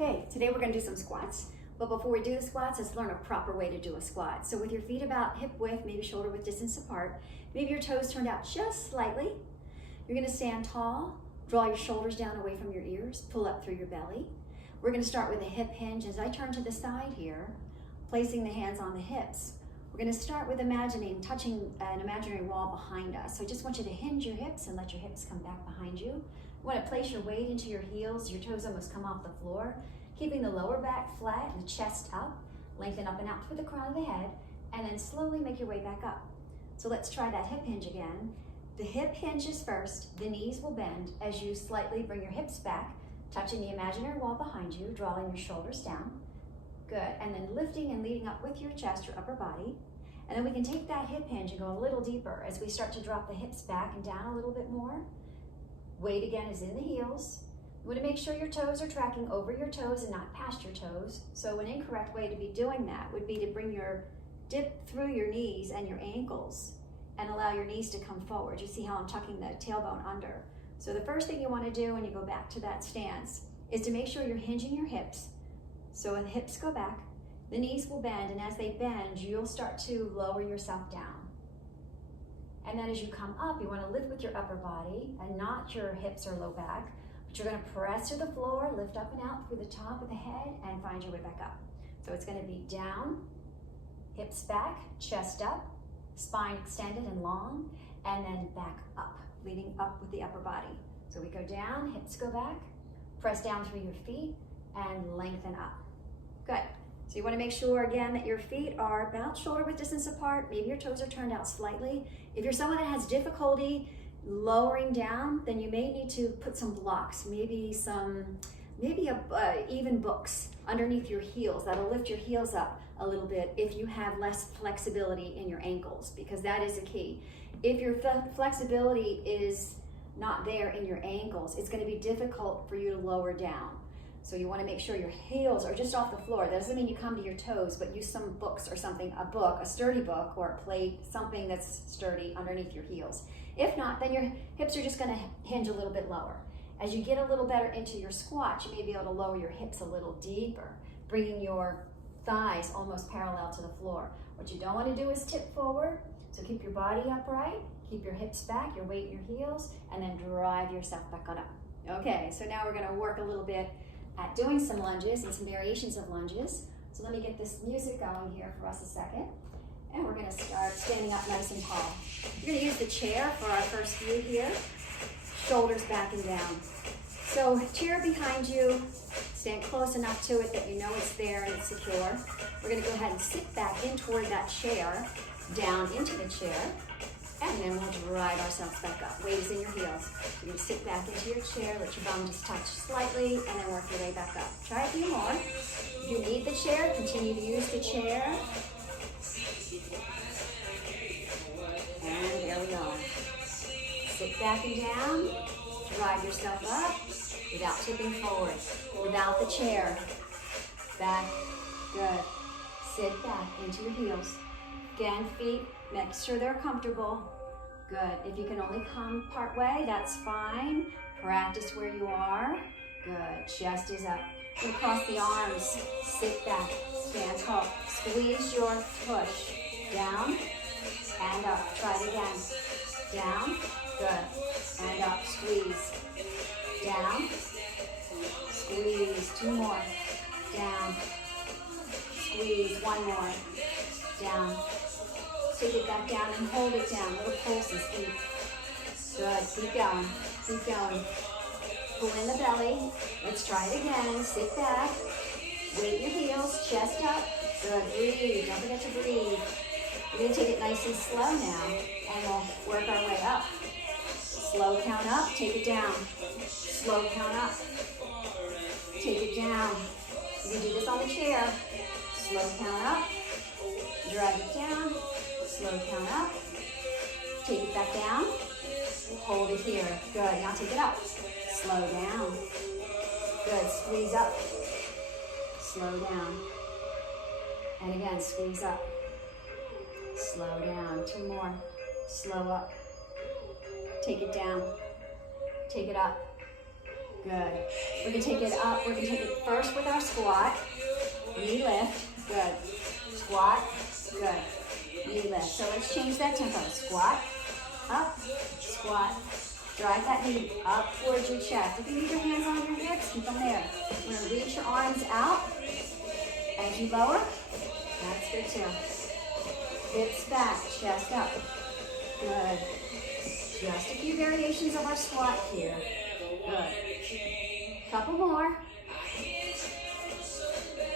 Okay, today we're going to do some squats. But before we do the squats, let's learn a proper way to do a squat. So with your feet about hip width, maybe shoulder width distance apart, maybe your toes turned out just slightly. You're going to stand tall, draw your shoulders down away from your ears, pull up through your belly. We're going to start with a hip hinge as I turn to the side here, placing the hands on the hips. We're going to start with touching an imaginary wall behind us. So I just want you to hinge your hips and let your hips come back behind you. You want to place your weight into your heels, your toes almost come off the floor, keeping the lower back flat and the chest up, lengthen up and out through the crown of the head, and then slowly make your way back up. So let's try that hip hinge again. The hip hinges first, the knees will bend as you slightly bring your hips back, touching the imaginary wall behind you, drawing your shoulders down. Good, and then lifting and leading up with your chest, your upper body. And then we can take that hip hinge and go a little deeper as we start to drop the hips back and down a little bit more. Weight again is in the heels. You want to make sure your toes are tracking over your toes and not past your toes. So an incorrect way to be doing that would be to bring your dip through your knees and your ankles and allow your knees to come forward. You see how I'm tucking the tailbone under. So the first thing you want to do when you go back to that stance is to make sure you're hinging your hips. So when the hips go back, the knees will bend, and as they bend, you'll start to lower yourself down. And then as you come up, you want to lift with your upper body and not your hips or low back, but you're going to press to the floor, lift up and out through the top of the head, and find your way back up. So it's going to be down, hips back, chest up, spine extended and long, and then back up, leading up with the upper body. So we go down, hips go back, press down through your feet, and lengthen up. Good. So you want to make sure again that your feet are about shoulder width distance apart. Maybe your toes are turned out slightly. If you're someone that has difficulty lowering down, then you may need to put some blocks, maybe even books underneath your heels. That'll lift your heels up a little bit if you have less flexibility in your ankles, because that is a key. If your flexibility is not there in your ankles, it's going to be difficult for you to lower down. So you want to make sure your heels are just off the floor. That doesn't mean you come to your toes, but use some books or something, a sturdy book or a plate, something that's sturdy underneath your heels. If not, then your hips are just going to hinge a little bit lower. As you get a little better into your squat, you may be able to lower your hips a little deeper, bringing your thighs almost parallel to the floor. What you don't want to do is tip forward, so keep your body upright, keep your hips back, your weight in your heels, and then drive yourself back on up. Okay, so now we're going to work a little bit at doing some lunges and some variations of lunges. So let me get this music going here for us a second. And we're going to start standing up nice and tall. We're going to use the chair for our first few here. Shoulders back and down. So chair behind you, stand close enough to it that you know it's there and it's secure. We're going to go ahead and sit back in toward that chair, down into the chair, and then we'll drive ourselves back up. Weight is in your heels. You're going to sit back into your chair, let your bum just touch slightly, and then work your way back up. Try a few more. If you need the chair, continue to use the chair. And there we go. Sit back and down. Drive yourself up without tipping forward. Without the chair. Back. Good. Sit back into your heels. Again, feet, make sure they're comfortable. Good. If you can only come part way, that's fine. Practice where you are. Good. Chest is up. You're going to cross the arms. Sit back. Stand tall. Squeeze your push. Down and up. Try it again. Down. Good. And up. Squeeze. Down. Squeeze. Two more. Down. Squeeze. One more. Down. Take it back down and hold it down. Little pulses deep. Good. Keep going. Keep going. Pull in the belly. Let's try it again. Sit back. Weight your heels. Chest up. Good. Breathe. Don't forget to breathe. We're going to take it nice and slow now, and we'll work our way up. Slow count up. Take it down. Slow count up. Take it down. You can do this on the chair. Slow count up. Drag it down. Slow count up. Take it back down. Hold it here. Good. Now take it up. Slow down. Good. Squeeze up. Slow down. And again, squeeze up. Slow down. Two more. Slow up. Take it down. Take it up. Good. We're gonna take it up. We're gonna take it first with our squat. Knee lift. Good. Squat. Good. Knee lift. So let's change that tempo. Squat. Up. Squat. Drive that knee up towards your chest. If you leave your hands on your hips, keep them there. We're gonna reach your arms out. As you lower, that's good too. Hips back, chest up. Good. Just a few variations of our squat here. Good. Couple more.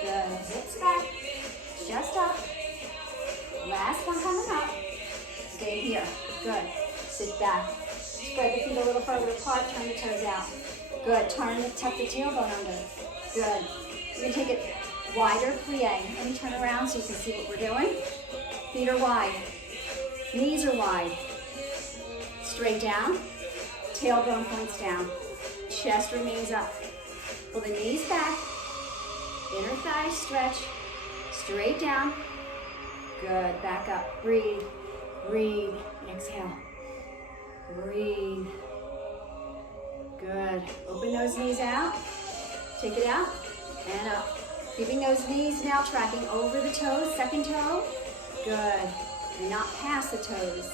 Good. Hips back, chest up. Last one coming up. Stay here. Good. Sit back. Spread the feet a little further apart. Turn the toes out. Good. Tuck the tailbone under. Good. We're going to take it wider plie. Let me turn around so you can see what we're doing. Feet are wide. Knees are wide. Straight down. Tailbone points down. Chest remains up. Pull the knees back. Inner thighs stretch. Straight down. Good. Back up. Breathe. Breathe. Exhale. Breathe. Good. Open those knees out. Take it out and up. Keeping those knees now tracking over the toes. Second toe. Good. And not past the toes.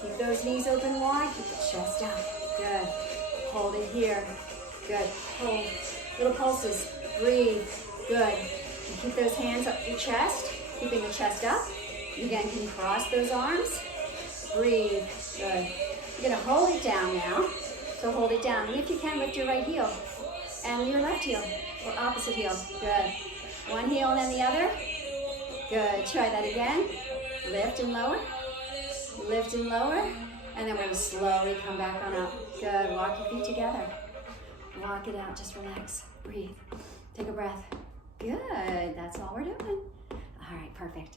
Keep those knees open wide. Keep the chest out. Good. Hold it here. Good. Hold. Little pulses. Breathe. Good. And keep those hands up your chest. Keeping the chest up. You again can cross those arms. Breathe. Good. You're going to hold it down now. So hold it down. And if you can, lift your right heel and your left heel or opposite heel. Good. One heel and then the other. Good. Try that again. Lift and lower. Lift and lower. And then we're going to slowly come back on up. Good. Walk your feet together. Walk it out. Just relax. Breathe. Take a breath. Good. That's all we're doing. All right. Perfect.